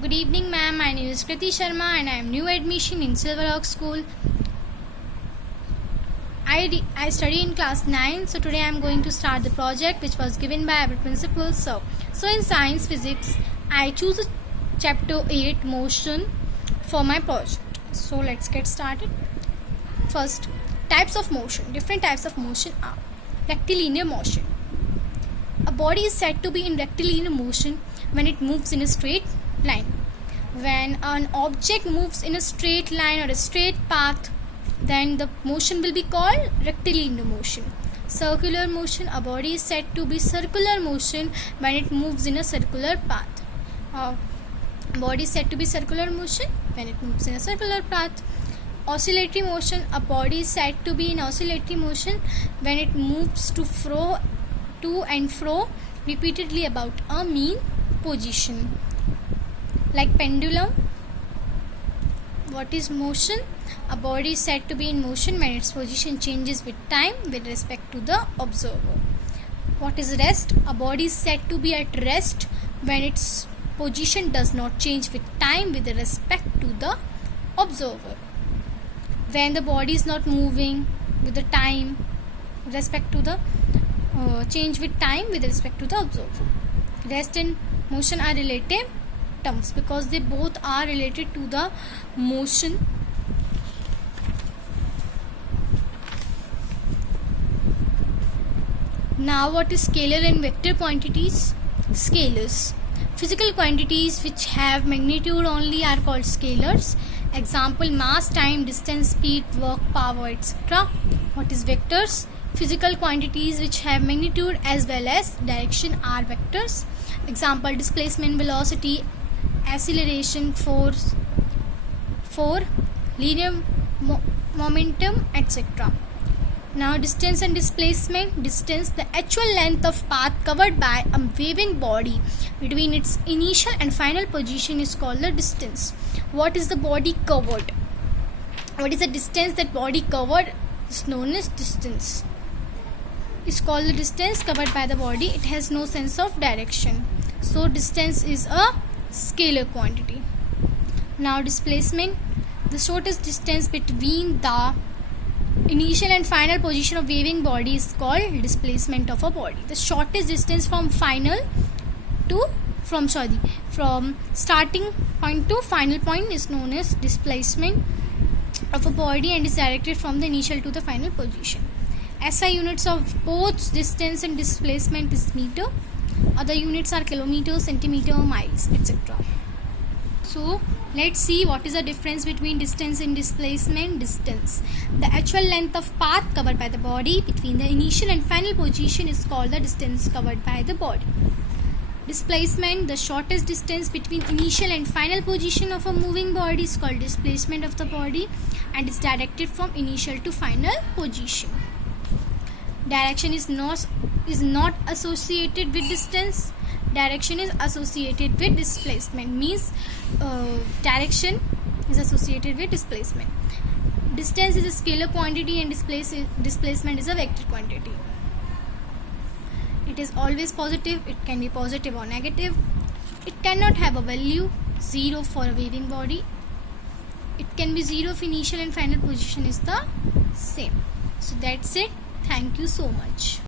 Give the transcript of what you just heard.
Good evening, ma'am. My name is Kriti Sharma and I am new admission in Silverlock School. I study in class 9, so today I am going to start the project which was given by our principal. So in science physics, I choose chapter 8 motion for my project. So let's get started. First, types of motion. Different types of motion are rectilinear motion. A body is said to be in rectilinear motion when it moves in a straight line. When an object moves in a straight line or a straight path, then the motion will be called rectilinear motion. Circular motion, a body is said to be circular motion when it moves in a circular path. A body is said to be circular motion when it moves in a circular path. Oscillatory motion, a body is said to be in oscillatory motion when it moves to and fro repeatedly about a mean position. Like pendulum. What is motion? A body is said to be in motion when its position changes with time with respect to the observer. What is rest? A body is said to be at rest when its position does not change with time with respect to the observer. When the body is not moving with the time with respect to the change with time with respect to the observer. Rest and motion are relative terms because they both are related to the motion. Now what is scalar and vector quantities? Scalars. Physical quantities which have magnitude only are called scalars. Example, mass, time, distance, speed, work, power, etc. What is vectors? Physical quantities which have magnitude as well as direction are vectors. Example, displacement, velocity, acceleration, force, linear momentum, etc. Now distance and displacement. Distance, the actual length of path covered by a waving body between its initial and final position is called the distance. What is the body covered? What is the distance that body covered is known as distance. It's called the distance covered by the body. It has no sense of direction. So distance is a scalar quantity. Now displacement, the shortest distance between the initial and final position of waving body is called displacement of a body. The shortest distance from starting point to final point is known as displacement of a body and is directed from the initial to the final position. SI units of both distance and displacement is meter. Other units are kilometers, centimeter, miles, etc. So let's see what is the difference between distance and displacement. Distance, the actual length of path covered by the body between the initial and final position is called the distance covered by the body. Displacement, the shortest distance between initial and final position of a moving body is called displacement of the body and is directed from initial to final position. Direction is not associated with distance. Direction is associated with displacement, means direction is associated with displacement. Distance is a scalar quantity and displacement is a vector quantity. It is always positive. It can be positive or negative. It cannot have a value 0 for a waving body. It can be 0 if initial and final position is the same. So that's it. Thank you so much.